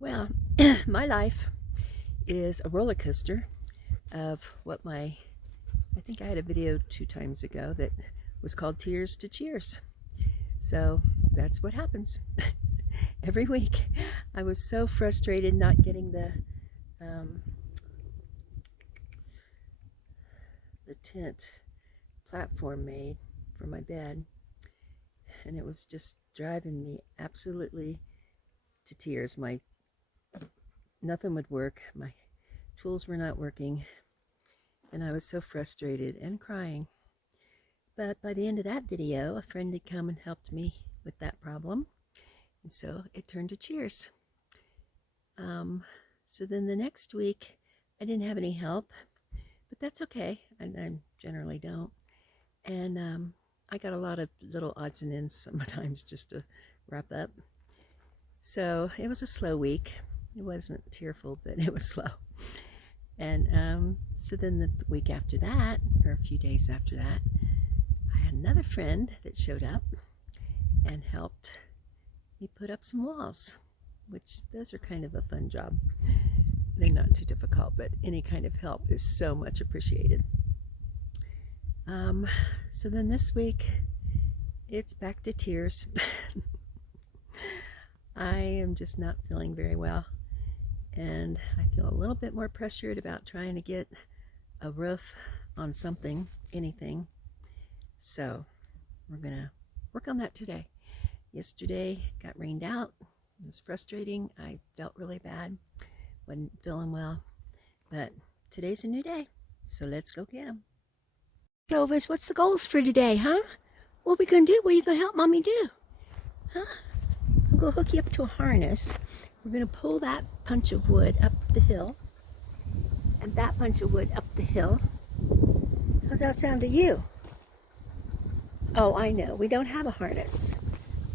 Well, my life is a roller coaster of I think I had a video 2 times ago that was called Tears to Cheers. So that's what happens every week. I was so frustrated not getting um, the tent platform made for my bed, and it was just driving me absolutely to tears. Nothing would work. My tools were not working, and I was so frustrated and crying. But by the end of that video, a friend had come and helped me with that problem, and so it turned to cheers. Um, so then the next week, I didn't have any help, but that's okay. I generally don't. And I got a lot of little odds and ends sometimes just to wrap up. So it was a slow week. It wasn't tearful, but it was slow. And so then the week after that, or a few days after that, I had another friend that showed up and helped me put up some walls, which those are kind of a fun job. They're not too difficult, but any kind of help is so much appreciated. So then this week, it's back to tears. I am just not feeling very well, and I feel a little bit more pressured about trying to get a roof on something, anything. So we're gonna work on that today. Yesterday got rained out. It was frustrating. I felt really bad. Wasn't feeling well. But today's a new day, so let's go get them. Clovis, what's the goals for today, huh? What are we gonna do? What are you gonna help mommy do? Huh? I'm gonna hook you up to a harness. We're gonna pull that bunch of wood up the hill and that bunch of wood up the hill. How's that sound to you? Oh, I know, we don't have a harness.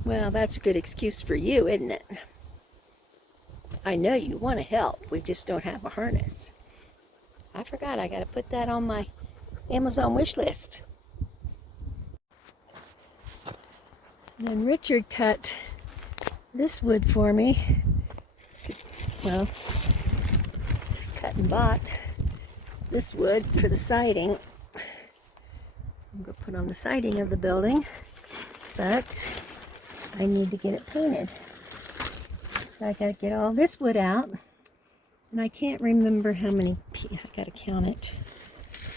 Well, that's a good excuse for you, isn't it? I know you want to help, we just don't have a harness. I forgot, I gotta put that on my Amazon wish list. And then Richard cut this wood for me. Well, cut and bought this wood for the siding. I'm going to put on the siding of the building, but I need to get it painted. So I got to get all this wood out, and I can't remember how many I got to count it.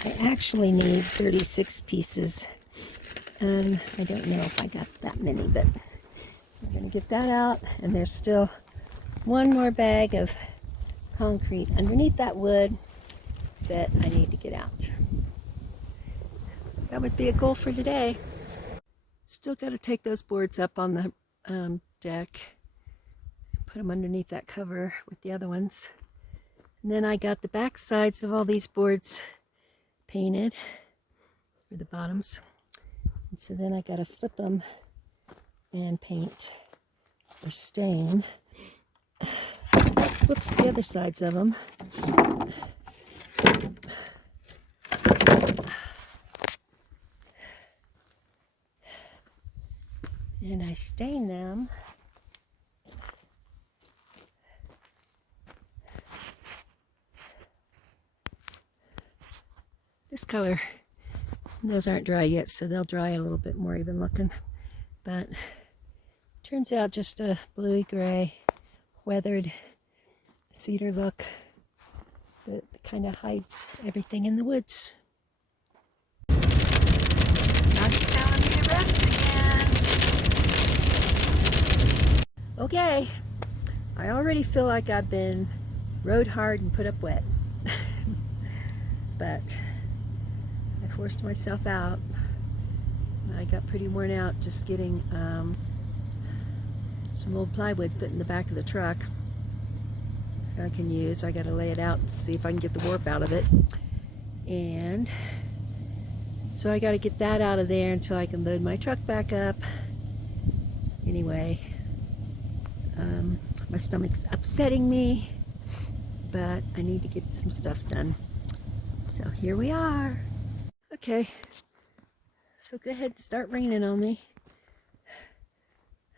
I actually need 36 pieces, and I don't know if I got that many, but I'm going to get that out, and there's still one more bag of concrete underneath that wood that I need to get out. That would be a goal for today. Still got to take those boards up on the deck, put them underneath that cover with the other ones. And then I got the back sides of all these boards painted, or the bottoms. And so then I got to flip them and paint or stain. Whoops, the other sides of them. And I stain them. This color. Those aren't dry yet, so they'll dry a little bit more even looking. But turns out just a bluey gray, weathered cedar look that kind of hides everything in the woods. God's telling me to rest again. Okay, I already feel like I've been rode hard and put up wet. But I forced myself out. I got pretty worn out just getting some old plywood put in the back of the truck I can use. I gotta lay it out and see if I can get the warp out of it. And so I gotta get that out of there until I can load my truck back up. Anyway, my stomach's upsetting me, but I need to get some stuff done. So here we are. Okay, so go ahead and start raining on me.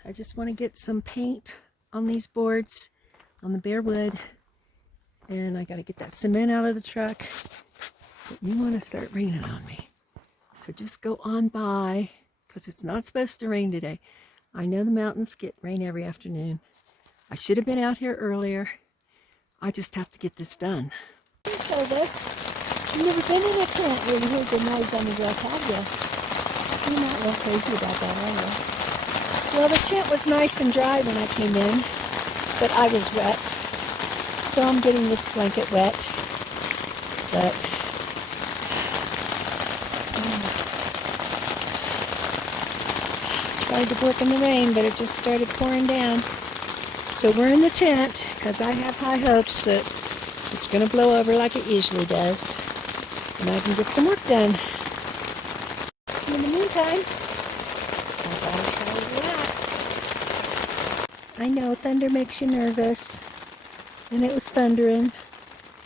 I just want to get some paint on these boards on the bare wood. And I got to get that cement out of the truck. But you want to start raining on me. So just go on by, because it's not supposed to rain today. I know the mountains get rain every afternoon. I should have been out here earlier. I just have to get this done. So this, you've never been in a tent where you heard the noise on the roof, have you? You're not real crazy about that, are you? Well, the tent was nice and dry when I came in, but I was wet. So I'm getting this blanket wet. But tried to work in the rain, but it just started pouring down. So we're in the tent because I have high hopes that it's going to blow over like it usually does, and I can get some work done. In the meantime, I gotta try to relax. I know thunder makes you nervous, and it was thundering.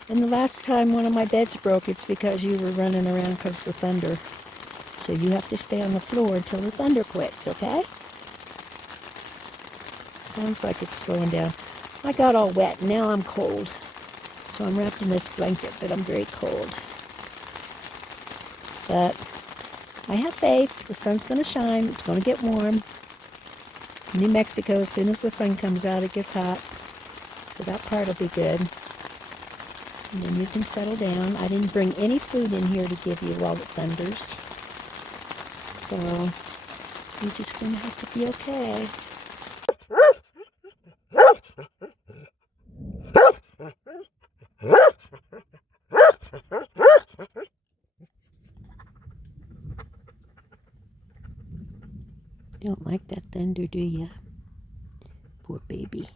And the last time one of my beds broke, it's because you were running around because of the thunder. So you have to stay on the floor until the thunder quits, okay? Sounds like it's slowing down. I got all wet, and now I'm cold. So I'm wrapped in this blanket, but I'm very cold. But I have faith. The sun's going to shine. It's going to get warm. New Mexico, as soon as the sun comes out, it gets hot. So that part will be good. And then you can settle down. I didn't bring any food in here to give you while it thunders. So you're just going to have to be okay. You don't like that thunder, do you? Poor baby.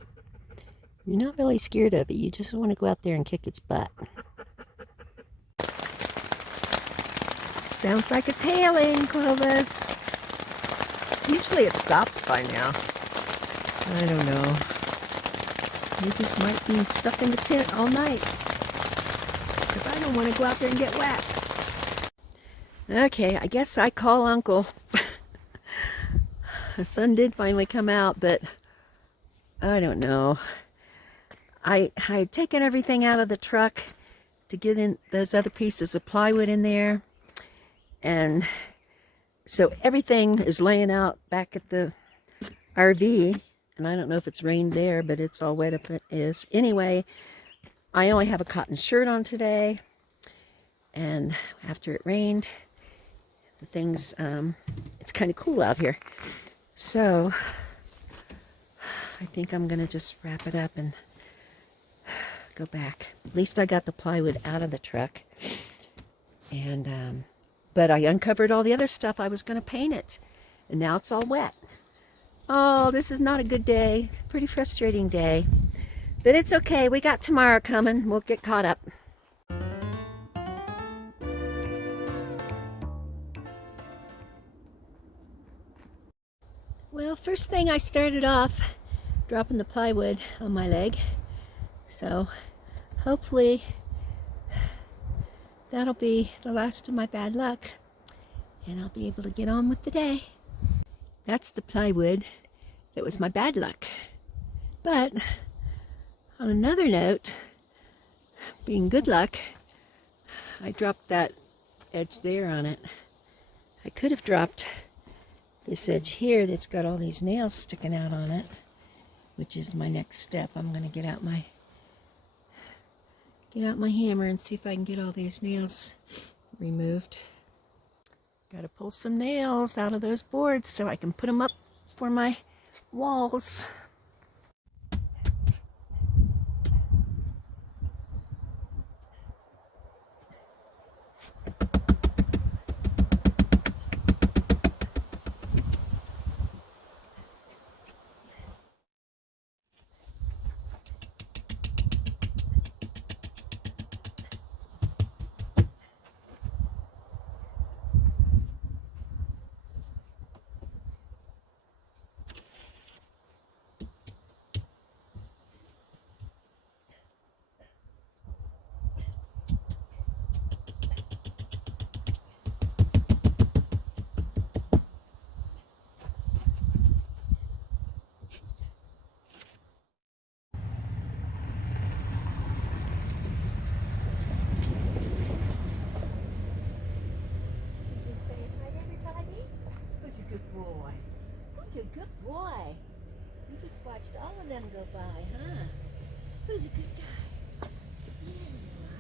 You're not really scared of it. You just want to go out there and kick its butt. Sounds like it's hailing, Clovis. Usually it stops by now. I don't know. You just might be stuck in the tent all night. Because I don't want to go out there and get wet. Okay, I guess I call Uncle. The sun did finally come out, but I don't know. I had taken everything out of the truck to get in those other pieces of plywood in there. And so everything is laying out back at the RV. And I don't know if it's rained there, but it's all wet if it is. Anyway, I only have a cotton shirt on today. And after it rained, the things, it's kind of cool out here. So I think I'm going to just wrap it up and go back. At least I got the plywood out of the truck. And, but I uncovered all the other stuff. I was going to paint it. And now it's all wet. Oh, this is not a good day. Pretty frustrating day. But it's okay. We got tomorrow coming. We'll get caught up. Well, first thing I started off dropping the plywood on my leg. So hopefully that'll be the last of my bad luck. And I'll be able to get on with the day. That's the plywood that was my bad luck. But on another note, being good luck, I dropped that edge there on it. I could have dropped this edge here that's got all these nails sticking out on it, which is my next step. I'm going to get out my hammer and see if I can get all these nails removed. Got to pull some nails out of those boards so I can put them up for my walls. Who's a good boy? You just watched all of them go by, huh? Who's a good guy? Yeah, you are.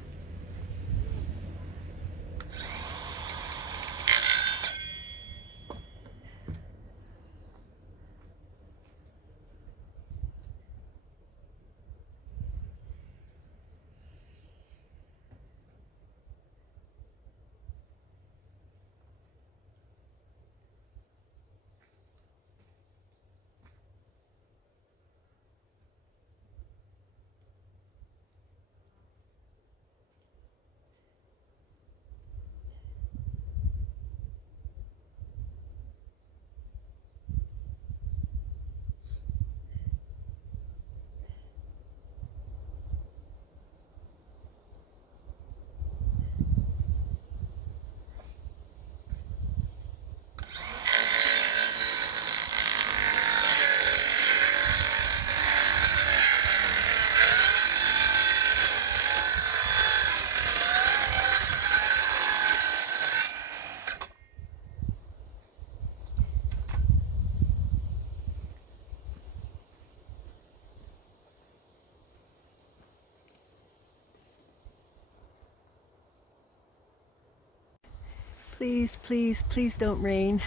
Please, please, please don't rain.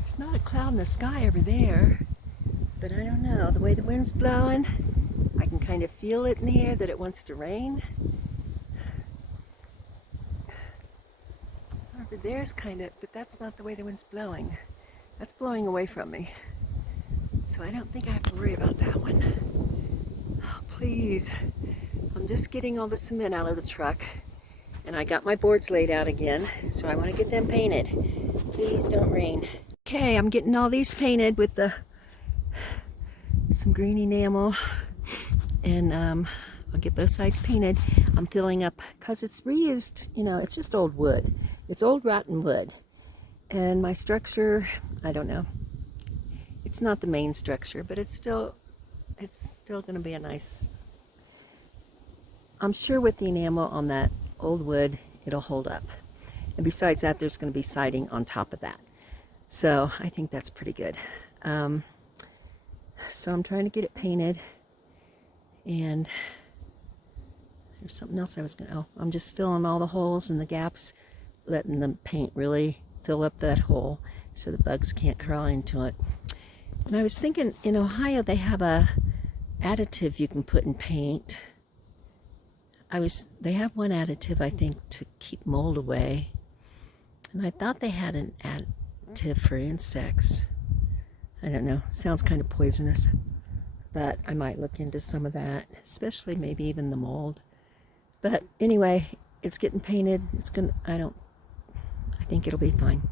There's not a cloud in the sky over there, but I don't know. The way the wind's blowing, I can kind of feel it in the air that it wants to rain. Over there's kind of, but that's not the way the wind's blowing. That's blowing away from me. So I don't think I have to worry about that one. Oh, please. I'm just getting all the cement out of the truck. And I got my boards laid out again, so I want to get them painted. Please don't rain. Okay, I'm getting all these painted with some green enamel. And I'll get both sides painted. I'm filling up, because it's reused, you know, it's just old wood. It's old rotten wood. And my structure, I don't know. It's not the main structure, but it's still going to be a nice, I'm sure with the enamel on that old wood, it'll hold up. And besides that, there's going to be siding on top of that. So I think that's pretty good. So I'm trying to get it painted. And there's something else I was going to, oh, I'm just filling all the holes and the gaps, letting the paint really fill up that hole so the bugs can't crawl into it. And I was thinking, in Ohio, they have a additive you can put in paint. They have one additive, I think, to keep mold away. And I thought they had an additive for insects. I don't know, sounds kind of poisonous. But I might look into some of that, especially maybe even the mold. But anyway, it's getting painted. I think it'll be fine.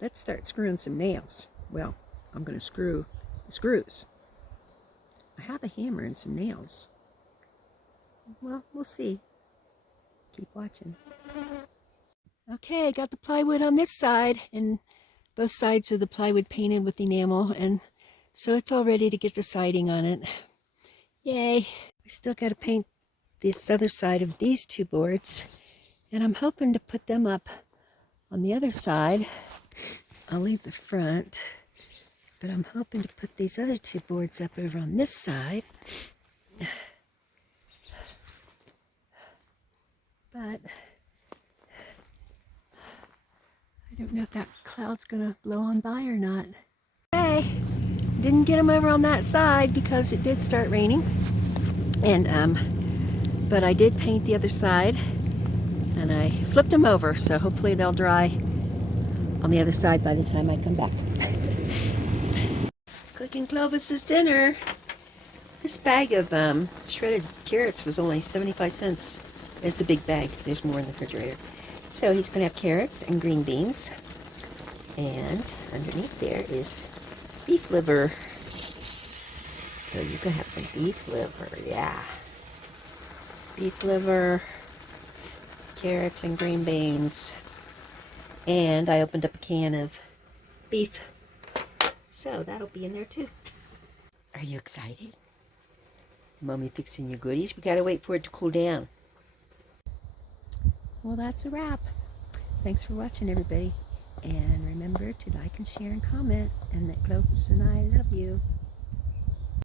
Let's start screwing some nails. Well, I'm going to screw the screws. I have a hammer and some nails. Well, we'll see. Keep watching. Okay, got the plywood on this side, and both sides of the plywood painted with enamel, and so it's all ready to get the siding on it. Yay! We still got to paint this other side of these two boards, and I'm hoping to put them up on the other side. I'll leave the front, but I'm hoping to put these other two boards up over on this side. But I don't know if that cloud's gonna blow on by or not. Okay, didn't get them over on that side because it did start raining. And but I did paint the other side. And I flipped them over, so hopefully they'll dry on the other side by the time I come back. Cooking Clovis's dinner. This bag of shredded carrots was only 75 cents. It's a big bag. There's more in the refrigerator. So he's going to have carrots and green beans. And underneath there is beef liver. So you can have some beef liver, yeah. Beef liver, carrots and green beans. And I opened up a can of beef. So that'll be in there too. Are you excited? Mommy fixing your goodies. We gotta wait for it to cool down. Well, that's a wrap. Thanks for watching, everybody. And remember to like and share and comment. And that Clovis and I love you.